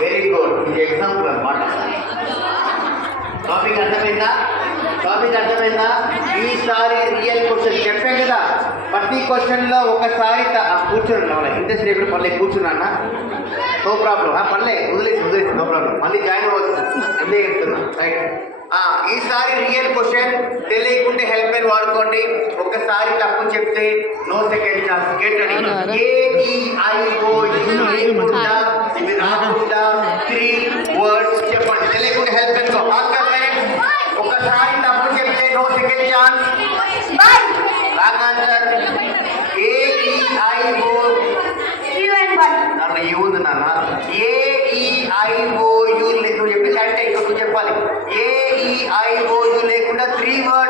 Very good. ఇది example అన్నమాట. Topic అర్థమైందా? టాపిక్ అర్థమైందా? ఈసారి రియల్ క్వశ్చన్ చెప్పాం కదా, ప్రతి క్వశ్చన్లో ఒకసారి కూర్చున్నాను ఇంట్రెస్ట్ లేకుండా పర్లే కూర్చున్నా, నో ప్రాబ్లం. పర్లే వదిలేసి నో ప్రాబ్లం. మళ్ళీ జాయిన్ అవ్వచ్చు, ఎందే చెప్తున్నా. రైట్. ఈసారి రియల్ క్వశ్చన్ తెలియకుంటే హెల్ప్ లైన్ వాడుకోండి. ఒకసారి తప్పు చెప్తే no second chance. Get three words చెప్పండి. తెలియకుంటే హెల్ప్ లైన్ ఒకసారి తప్పు చెప్తే no second chance. Wrong answer. A E I O దాంట్లో ఏముంది నాన్న? ఏఈఐఓయు నువ్వు చెప్పేసి అంటే ఇంకొక చెప్పాలి. ఏఈఐఓయు లేకుండా 3 words